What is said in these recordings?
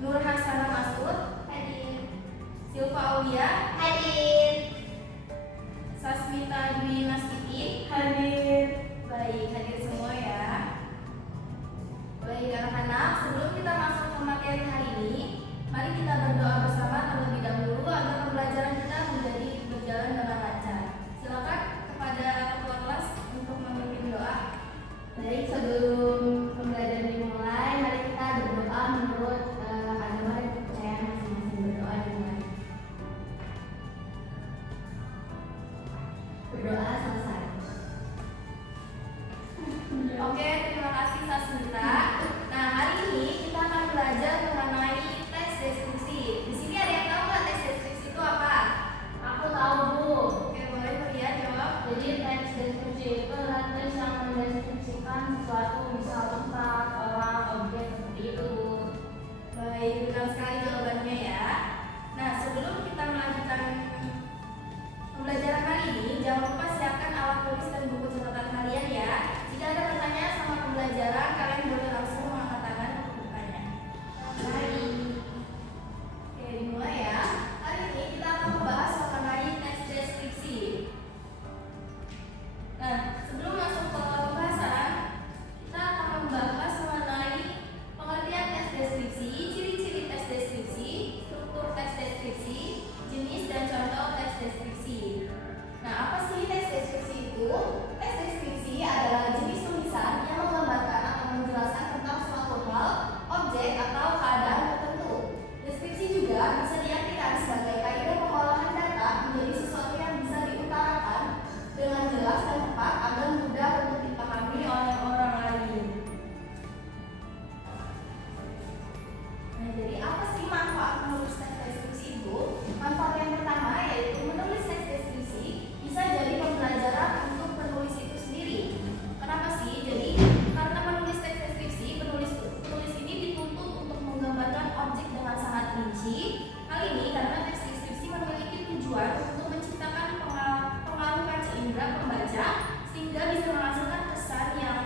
Nur Hasana Masud, Hadir. Silva Aulia, Hadir. Sasmita Dwi Nastiti, Hadir. baik, hadir semua ya. Baik anak-anak, sebelum kita masuk ke materi hari ini, mari kita berdoa bersama terlebih dahulu agar pembelajaran kita menjadi berjalan dengan lancar. Silakan kepada ketua kelas untuk memimpin doa. Baik, sebelum pembelajaran dimulai, mari kita berdoa menurut agama dan kepercayaan masing-masing. Berdoa dimulai. Berdoa selesai. Oke, terima kasih Sasmita. Nah, hari ini kita akan belajar mengenai tes deskripsi. Di sini ada yang tahu nggak tes deskripsi itu apa? Aku tahu, Bu. Oke, boleh Maria jawab. Jadi teks deskripsi itu adalah teks yang mendeskripsikan sesuatu, misal tempat, orang, objek seperti itu. Baik, benar sekali jawabannya ya. Nah, sebelum kita melanjutkan pembelajaran kali ini, jangan lupa siapkan alat tulis dan buku catatan kalian ya. Jika ada pertanyaan sama pembelajaran, kalian boleh langsung mengangkat tangan untuk bertanya. Baik. Oke, dimulai ya. Hari ini kita akan membahas mengenai teks deskripsi. Nah, sebelum masuk ke pembahasan, kita akan membahas mengenai pengertian teks deskripsi, ciri-ciri teks deskripsi, struktur teks deskripsi, jenis dan contoh teks deskripsi. Nah, apa sih teks deskripsi itu? Teks deskripsi adalah jenis tulisan yang menggambarkan atau menjelaskan tentang suatu hal, objek atau keadaan tertentu. Deskripsi juga bisa diartikan sebagai kaidah pengolahan data menjadi sesuatu yang bisa diutarakan dengan jelas dan tepat agar mudah untuk dipahami oleh orang lain. Nah, jadi apa sih manfaat menulis teks deskripsi itu? Manfaat yang pertama yaitu menulis teks deskripsi bisa jadi pembelajaran untuk penulis itu sendiri. Kenapa sih? Jadi karena menulis teks deskripsi, penulis ini dituntut untuk menggambarkan objek dengan sangat rinci. Hal ini karena teks deskripsi memiliki tujuan untuk menciptakan pengaruh panca indera pembaca sehingga bisa menghasilkan kesan yang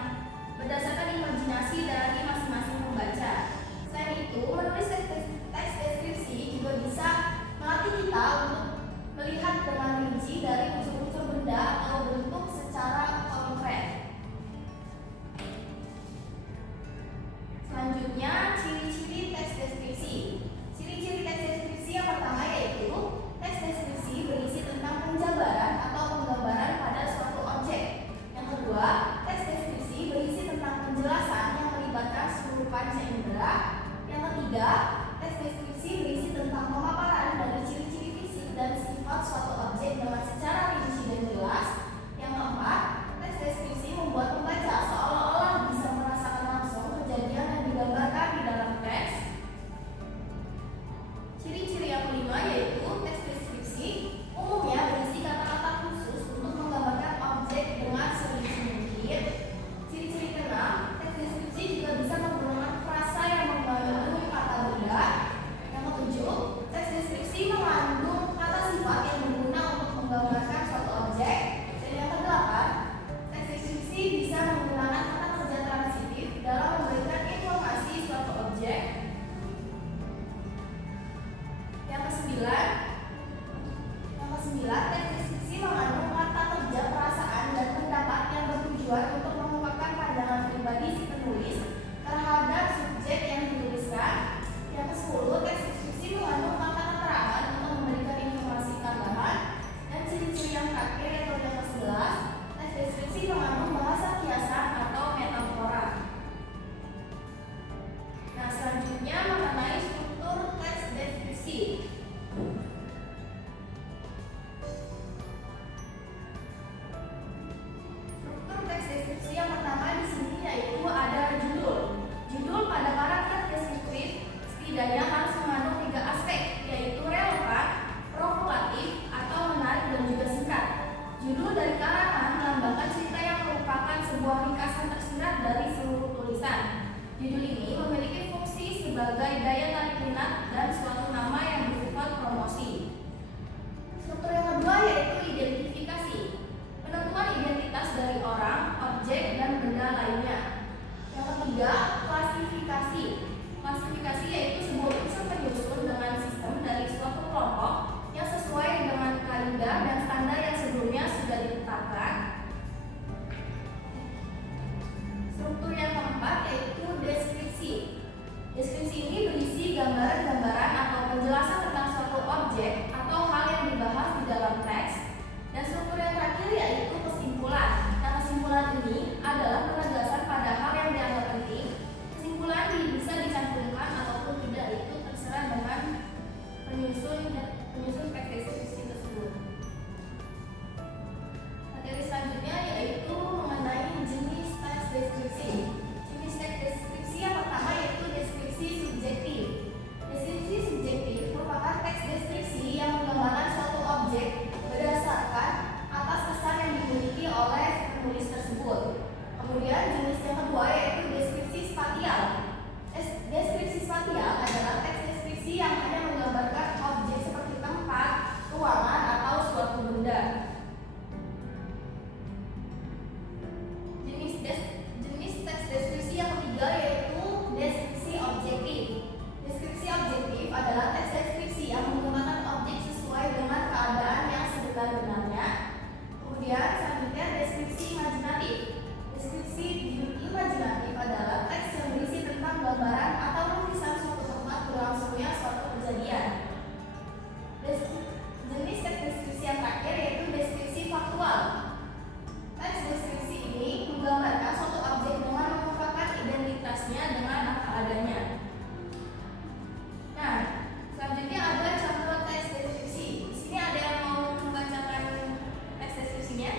berdasarkan imajinasi dari masing-masing pembaca. Selain itu, menulis teks deskripsi juga bisa melatih kita untuk melihat dengan rinci dari unsur-unsur benda atau bentuk secara konkret. Selanjutnya, ciri-ciri teks deskripsi. Ciri-ciri teks deskripsi yang pertama yaitu teks deskripsi berisi tentang penjabaran atau penggambaran pada suatu objek. Yang kedua, teks deskripsi berisi tentang penjelasan yang melibatkan seluruh panca indera. Yang ketiga, teks deskripsi berisi tentang pemaparan dari ciri-ciri fisik dan sifat suatu objek dengan secara rinci dan jelas. Yang keempat, teks deskripsi membuat pembaca seolah-olah bisa merasakan langsung kejadian yang digambarkan di dalam teks. Ciri-ciri yang kelima yaitu teks deskripsi umumnya berisi kata-kata khusus untuk menggambarkan objek dengan serinci mungkin. Ciri-ciri keenam, teks deskripsi juga bisa menggunakan frasa yang mengandung kata benda. Yang ketujuh, teks deskripsi mengandung kata sifat yang berguna untuk menggambarkan suatu objek. Dan yang kedelapan, teks deskripsi bisa menggunakan kata kerja transitif dalam memberikan informasi suatu objek. Yang kesembilan, teks deskripsi mengandung kata kerja perasaan dan pendapat yang bertujuan untuk mengungkapkan pandangan pribadi si penulis terhadap subjek yang dituliskan. Yang ke-10, teks deskripsi mengandung kata keterangan untuk memberikan informasi tambahan. Dan ciri-ciri yang terakhir atau yang ke-11, teks deskripsi mengandung bahasa kiasan atau metafora. Nah, selanjutnya mengenai struktur teks deskripsi. Struktur teks deskripsi yang pertama di sini yaitu ada judul. Judul pada paragraf deskriptif setidaknya harus mengandung 3 aspek, yaitu relevan, provokatif, atau menarik dan juga singkat. Judul dari karangan melambangkan cerita yang merupakan sebuah ringkasan tersirat dari seluruh tulisan. Judul ini memiliki fungsi sebagai daya tarik minat dan suatu nama yang bersifat promosi. Struktur yang kedua yaitu identifikasi. Penentuan identitas dari orang, objek, dan benda lainnya. Yang ketiga, klasifikasi. Klasifikasi yaitu sebuah Deskripsi ini berisi gambaran-gambaran atau penjelasan tentang suatu objek atau hal yang dibahas di dalam teks. Dan struktur yang terakhir yaitu kesimpulan. Nah, kesimpulan ini adalah penegasan pada hal yang dianggap penting. Kesimpulan bisa dicantumkan ataupun tidak, itu terserah dengan penyusun teks deskripsi tersebut. Materi selanjutnya yaitu mengenai jenis teks deskripsi. Jenis teks deskripsi yang pertama yaitu deskripsi subjektif. Deskripsi subjektif merupakan teks deskripsi yang menggambarkan suatu objek berdasarkan atas kesan yang dimiliki oleh penulis tersebut. Kemudian jenis yang kedua yaitu deskripsi spasial. Deskripsi spasial adalah teks deskripsi yang hanya menggambarkan objek seperti tempat, ruangan, atau suatu benda. Jenis teks deskripsi yang ketiga yaitu deskripsi objektif. Deskripsi objektif adalah teks deskripsi yang menggambarkan objek sesuai dengan keadaan yang sebenar-benarnya. Kemudian selanjutnya deskripsi imajinatif. Deskripsi imajinatif adalah teks yang berisi tentang gambaran atau lukisan suatu tempat berlangsungnya suatu kejadian. Jenis teks deskripsi yang terakhir yaitu deskripsi faktual. Teks deskripsi ini menggambarkan suatu objek dengan mengungkapkan identitasnya dengan apa adanya. Nah, selanjutnya ada contoh teks deskripsi. Di sini ada yang mau membacakan teks deskripsinya?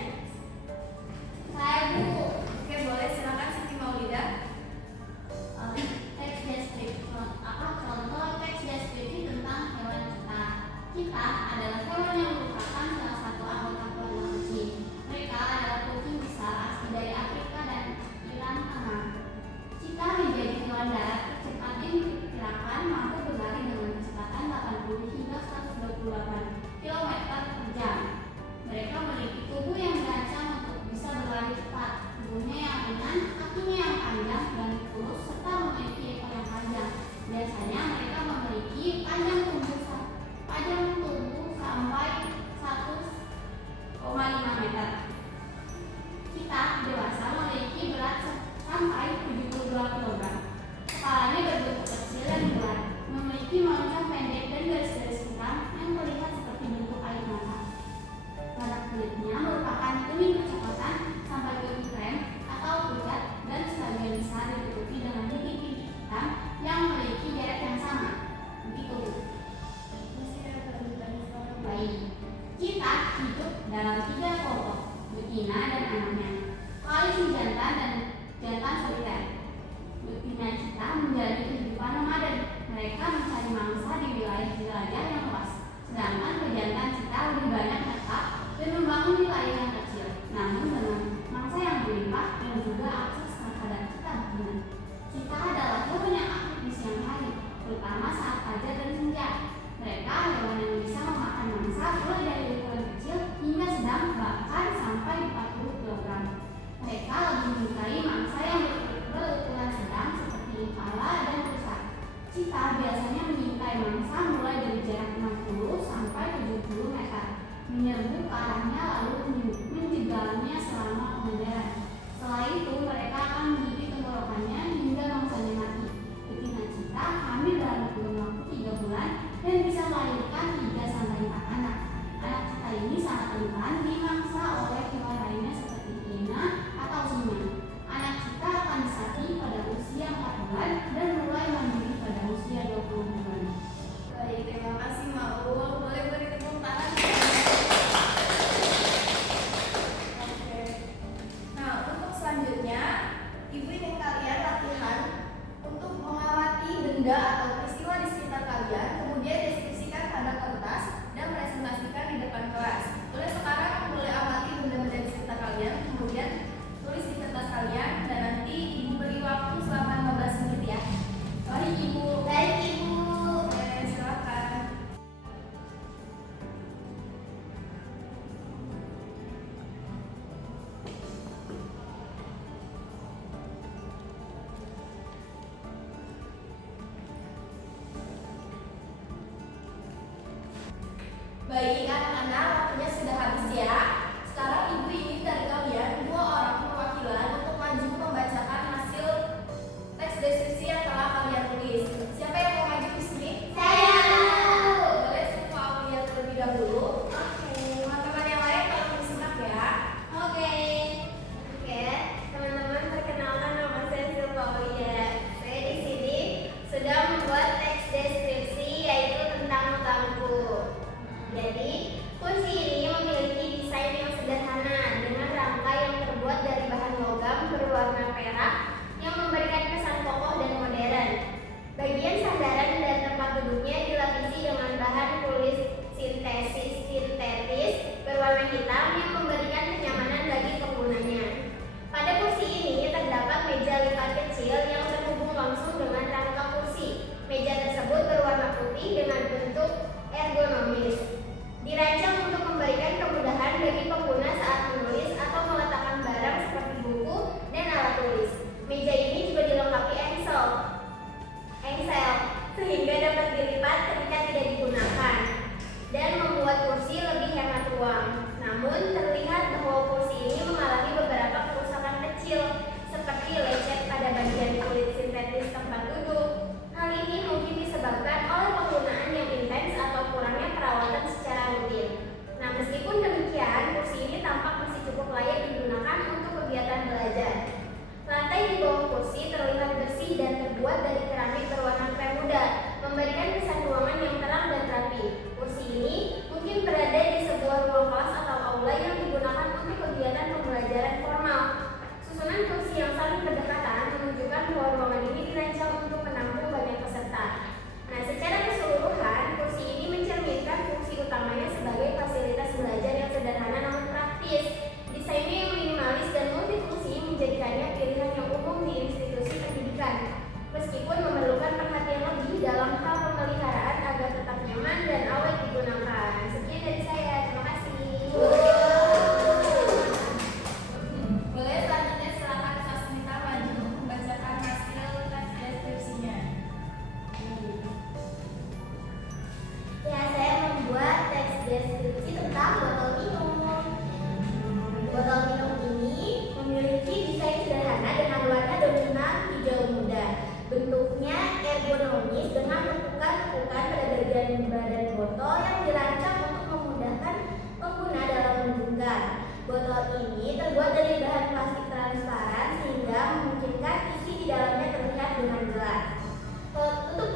Saya Bu. Oke, boleh, silakan Siti Maulida. Teks deskripsi contoh teks deskripsi tentang hewan kita. Kita adalah hewan yang merupakan salah satu anggota keluarga kucing. Mereka adalah kucing besar asli dari Afrika dan Iran Tengah. Kita menjadi hewan darat tercepat yang diperkirakan mampu berlari dengan kecepatan 80 hingga 128 km per jam. Mereka memiliki tubuh yang merancang untuk bisa berlari cepat. Tubuhnya yang ringan, kakinya yang panjang dan kurus, serta memiliki ekor yang panjang. Biasanya mereka memiliki panjang tubuh sampai 1,5 meter. Kita dewasa memiliki berat sampai 72 kg. Kepalanya berbentuk kecil dan bulat, memiliki moncong pendek dan garis-garis hitam yang terlihat seperti bentuk air mata. Warna kulitnya merupakan kuning kecoklatan sampai ke krem atau pucat dan sebagian besar ditutupi dengan bintik-bintik hitam yang memiliki deret yang sama. Begitu. Baik. Kita hidup dalam 3 kelompok, betina dan anaknya, koalisi jantan dan jantan soliter. Betina kita menjalani kehidupan nomaden. Mereka mencari mangsa di wilayah-wilayah yang luas, sedangkan pejantan kita lebih banyak menetap dan membangun wilayah yang kecil, namun dengan mangsa yang berlimpah dan juga akses terhadap kita betina. Kita adalah hewan yang aktif di siang hari, terutama saat fajar dan senja. Mereka hewan yang bisa memakan mangsa mulai dari ukuran kecil hingga sedang, bahkan sampai 40 kg. Mereka lebih menyukai mangsa yang berukuran sedang seperti impala dan rusa. Cita biasanya mengintai mangsa mulai dari jarak 60 sampai 70 meter, menyerbu ke arahnya lalu menjegalnya selama pengejaran. Setelah itu mereka akan menggigit tenggorokannya hingga mangsanya mati. Betina cita hamil dalam kurun waktu 3 bulan dan bisa melahirkan 3 sampai 4 anak. Anak cita ini sangat rentan dimangsa oleh hewan lainnya seperti hiena atau singa. Anak cita akan disati pada usia 4 bulan dan mulai mandiri pada usia 20 bulan. Baik, terima kasih Maul. Boleh beri tepuk tangan. Oke. Nah, untuk selanjutnya, Ibu ingin kalian latihan untuk mengamati benda atau peristiwa di sekitar kalian, kemudian deskripsikan pada kertas dan presentasikan di depan kelas. Boleh amati benda-benda di sekitar kalian, kemudian tulis di kertas kalian, dan nanti Ibu beri waktu selama 15 menit ya. Baik Ibu. Baik Ibu. Oke, silakan. Baik anak-anak, waktunya sudah habis ya. Sekarang Ibu ingin dari kalian 2 orang perwakilan untuk maju membacakan hasil teks deskripsi yang telah kalian tulis. Siapa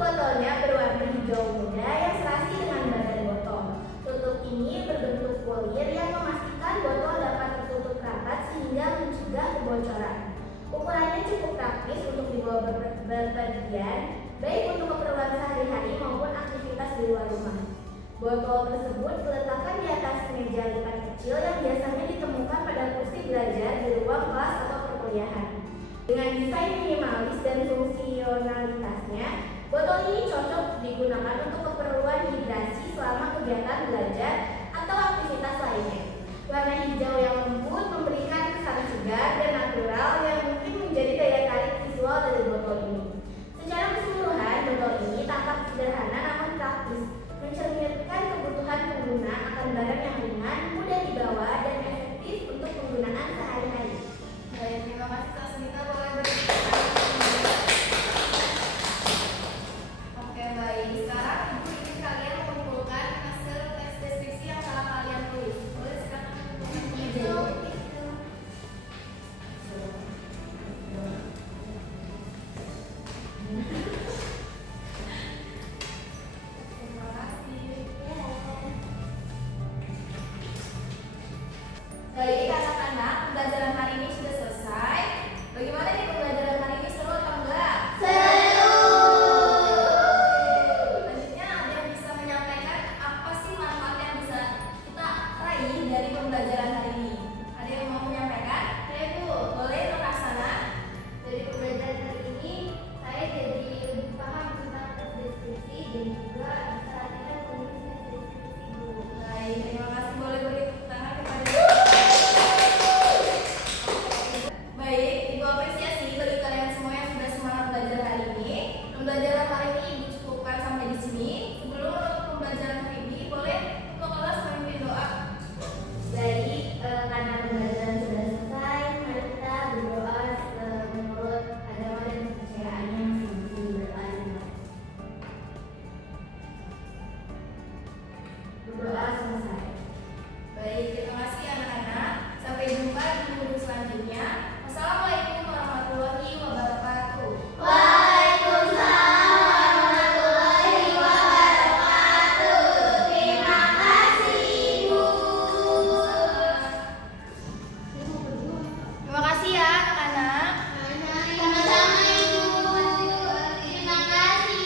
botolnya berwarna hijau muda yang serasi dengan badan botol. Tutup ini berbentuk polir yang memastikan botol dapat tertutup rapat sehingga mencegah kebocoran. Ukurannya cukup praktis untuk dibawa berpergian, baik untuk keperluan sehari-hari maupun aktivitas di luar rumah. Botol tersebut diletakkan di atas meja lipat kecil yang biasanya ditemukan pada kursi belajar di ruang kelas atau perkuliahan. Dengan desain minimalis dan fungsionalitasnya, botol ini cocok digunakan untuk keperluan hidrasi selama kegiatan belajar atau aktivitas lainnya. Warna hijau yang lembut memberikan kesan segar dan natural yang mungkin menjadi daya tarik visual dari botol ini. Secara keseluruhan, botol ini tampak sederhana namun praktis, mencerminkan kebutuhan pengguna akan barang yang ringan, mudah dibawa, dan efektif untuk penggunaan sehari-hari. Baik, terima kasih Kak Sunita, boleh Oke, baik. Sekarang Ibu ingin kalian mengumpulkan hasil tes deskripsi yang telah kalian tulis. Boleh silakan mengumpulkan. Terima kasih. Baik, anak-anak, pembelajaran hari ini sudah selesai. Bagaimana nih pembelajaran hari ini, seru atau enggak? Selanjutnya ada yang bisa menyampaikan apa sih manfaat yang bisa kita raih dari pembelajaran hari ini? Ada yang mau menyampaikan? Ya Bu, boleh Rokaksana? Dari pembelajaran hari ini, saya jadi lebih paham tentang tes deskripsi dan juga bisa latihan menulis tes deskripsi dulu. Baik, terima kasih. Boleh beri tepuk tangan kepada Baik, Ibu apresiasi bagi kalian semua yang sudah semangat belajar hari ini. Pembelajaran hari ini Ibu cukupkan sampai di sini. Sebelum menutup pembelajaran hari ini, boleh ketua kelas memimpin doa. Baik, karena pembelajaran sudah selesai, mari kita berdoa menurut agama dan kepercayaan yang masing-masing. Berdoa selesai. Baik, terima kasih anak-anak. Sampai jumpa di video selanjutnya. Wassalamualaikum warahmatullahi wabarakatuh. Waalaikumsalam warahmatullahi wabarakatuh. Terima kasih, Ibu. Terima kasih ya anak-anak. Sama-sama, Ibu. Terima kasih.